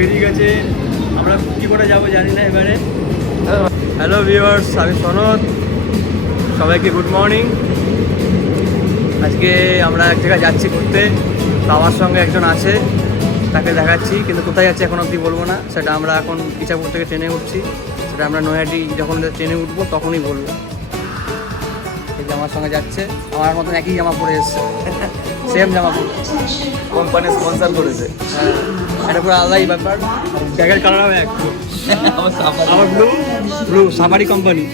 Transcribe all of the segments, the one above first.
বেরিয়ে গেছে, আমরা কী করে যাবো জানি না এবারে। হ্যালো ভিউয়ার্স, আমি সনদ, সবাইকে গুড মর্নিং। আজকে আমরা এক জায়গায় যাচ্ছি ঘুরতে, তো আমার সঙ্গে একজন আছে, তাকে দেখাচ্ছি, কিন্তু কোথায় যাচ্ছি এখন অবধি বলবো না। সেটা আমরা এখন ইচ্ছাপুর থেকে ট্রেনে উঠছি, সেটা আমরা নৈহাটি যখন ট্রেনে উঠবো তখনই বলবো। এই যে আমার সঙ্গে যাচ্ছে, আমার মতন একই জামা পরে এসছে, সেম জামা পরে, কোম্পানি স্পন্সর করেছে। এটা পুরো আলাদাই ব্যাপার। ব্যাগের কালারও এক, আমার ব্লু সাফারি কোম্পানি।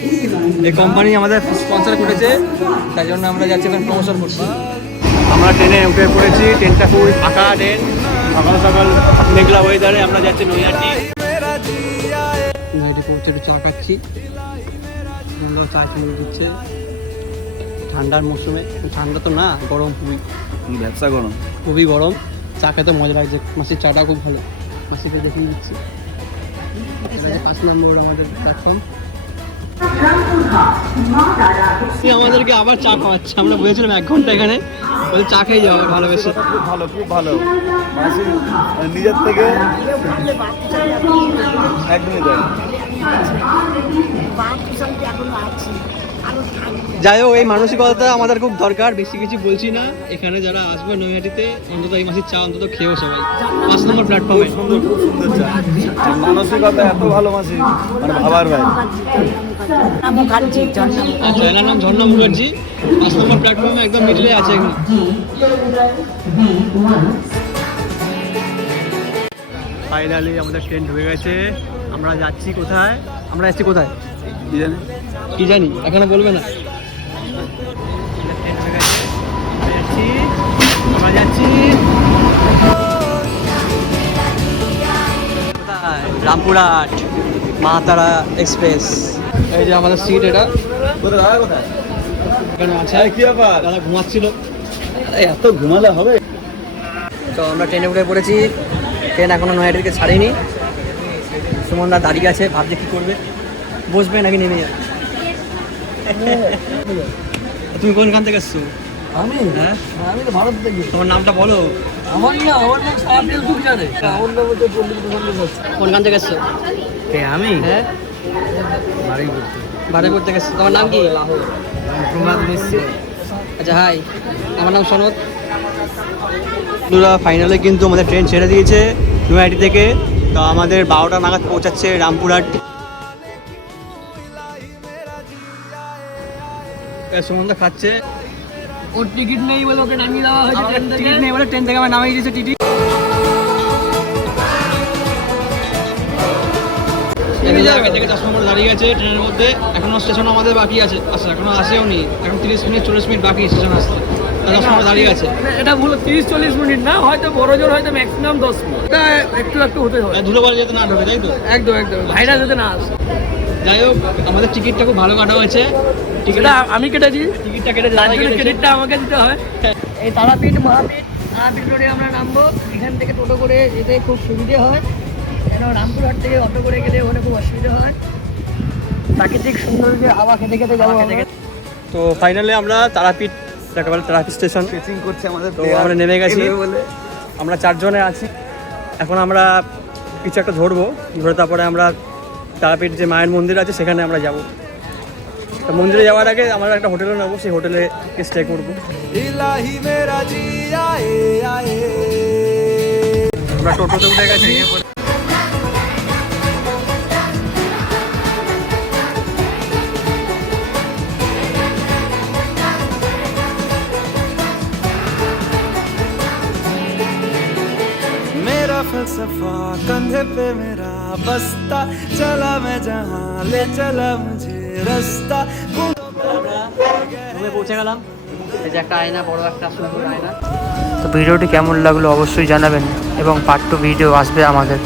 এই কোম্পানি আমাদের স্পন্সর করেছে, তাই জন্য আমরা যাচ্ছি এখন প্রমোশন করছি। আমরা ট্রেনে উঠে পড়েছি, ট্রেনটা খুবই ফাঁকা ট্রেন, সকাল সকাল মেঘলা ওয়েদারে আমরা যাচ্ছি নৈহাটি। নৈহাটি পৌঁছে একটু চা খাচ্ছি, চা কিনে দিচ্ছে ঠান্ডার মৌসুমে। ঠান্ডা তো না, গরম খুবই, ব্যবসা গরম, খুবই গরম। চা খেতে মজা লাগছে, মাসির চাটা খুব ভালো, মাসিকে দেখিয়ে দিচ্ছি। 5 নম্বর আমাদের প্ল্যাটফর্ম। আমাদেরকে আবার চা খাওয়াচ্ছে, আমরা বলেছিলাম 1 ঘন্টা এখানে, বলে চা খেয়ে যাওয়া ভালোবেসে। খুব ভালো, খুব ভালো। মাসি নিজের থেকে একদমই দেয়। যাই হোক, এই মানসিকতা আমাদের খুব দরকার। বেশি কিছু বলছি না, এখানে যারা আসবে নৈহাটিতে অন্তত এই মাসির চা অন্তত খেয়েও সবাই। 5 নম্বর প্ল্যাটফর্মে সুন্দর, খুব সুন্দর চা। মানসিকতা এত ভালো মাসি, মানে ভাবার ভাই। আচ্ছা, এনার নাম ঝর্ণা মুখার্জি, 5 নম্বর প্ল্যাটফর্মে একদম মিডলে আছে এখানে। ফাইনালি আমাদের ট্রেন ঢুকে গেছে। আমরা যাচ্ছি কোথায়, আমরা যাচ্ছি কোথায় কি জানি, এখানে বলবে না। আমরা যাচ্ছি কোথায়, রামপুরহাট মা তারা এক্সপ্রেস। এই যে আমাদের সিট, এটা এখানে আছে। কি ব্যাপার, দাদা ঘুমাচ্ছিল। এত ঘুমালে হবে? তো আমরা ট্রেনে উঠে পড়েছি, ট্রেন এখনো নৈহাটিকে ছাড়েনি। সুমনদা দাঁড়িয়ে আছে, ভাবছে কী করবে, বসবে নাকি নেমে যাবে। তুমি কোনখান থেকে এসছো? আমি হ্যাঁ, আমি তো ভারত থেকে। তোমার নামটা বলো। আমার নাম সব ফেসবুক জানে। আমার নাম হচ্ছে পল্লী প্রধান। কোনখান থেকে এসছো? আমি হ্যাঁ, বারুইপুর থেকে এসছো। তোমার নাম কি? প্রমাদ মিশ্র। আচ্ছা, হাই, আমার নাম সনদ। ফাইনালে কিন্তু আমাদের ট্রেন ছেড়ে দিয়েছে নৈহাটি থেকে। তো আমাদের 12টা নাগাদ পৌঁছাচ্ছে রামপুরহাট। সুমনদা খাচ্ছে, ওর টিকিট নেই বলে ওকে নামিয়ে দেওয়া হয়েছে ট্রেন থেকে। টিকিট নেই বলে ট্রেন থেকে আমার নামিয়ে দিয়েছে টিটি। আগে থেকে 10 নম্বর দাঁড়িয়ে গেছে ট্রেনের মধ্যে, এখনো স্টেশন আমাদের বাকি আছে। আচ্ছা, এখনো আসেও নি, এখন 30 মিনিট 40 মিনিট বাকি স্টেশন আসতে। 10 নম্বর দাঁড়িয়ে গেছে। এটা ভুল, 30-40 মিনিট না, হয়তো বড় জোর হয়তো ম্যাক্সিমাম 10 মিনিট। এটা একটু একটু হতে হয়, ধুলোবালি যাতে না ঢোকে, তাই তো? একদম একদম, ভাইরা যাতে না আসে। যাই হোক, আমাদের টিকিটটা খুব ভালো কাটা হয়েছে। টিকিটটা আমি কেটেছি, টিকিটটা কেটে টিকিটটা আমাকে দিতে হয়। এই তারাপীঠ রোডে আমরা নামবো। এখান থেকে টোটো করে যেতে খুব সুবিধে হয়, কেন রামপুরহাট থেকে অটো করে গেলে ওখানে খুব অসুবিধা হয়। প্রাকৃতিক সৌন্দর্য হাওয়া খেতে খেতে যাবো। তো ফাইনালি আমরা তারাপীঠ স্টেশন করছে আমাদের। তো আমরা নেমে গেছি, আমরা 4 জনে আছি। এখন আমরা কিছু একটা ধরবো, ধরে তারপরে আমরা তারাপীঠ যে মায়ের মন্দির আছে সেখানে আমরা যাব। তো মন্দিরে যাওয়ার আগে আমরা একটা হোটেলে নেবো, সেই হোটেলে স্টে করবো। আমরা টোটোতে উঠে গেছি। फलसफा कंधे पे मेरा बस्ता चला मैं जहाँ ले चला मुझे रास्ता। রুমে পৌঁছে গেলাম। এই যে একটা আয়না, বড় একটা সুন্দর আয়না। তো ভিডিওটি কেমন লাগলো অবশ্যই জানাবেন, এবং পার্ট 2 ভিডিও আসবে আমাদের।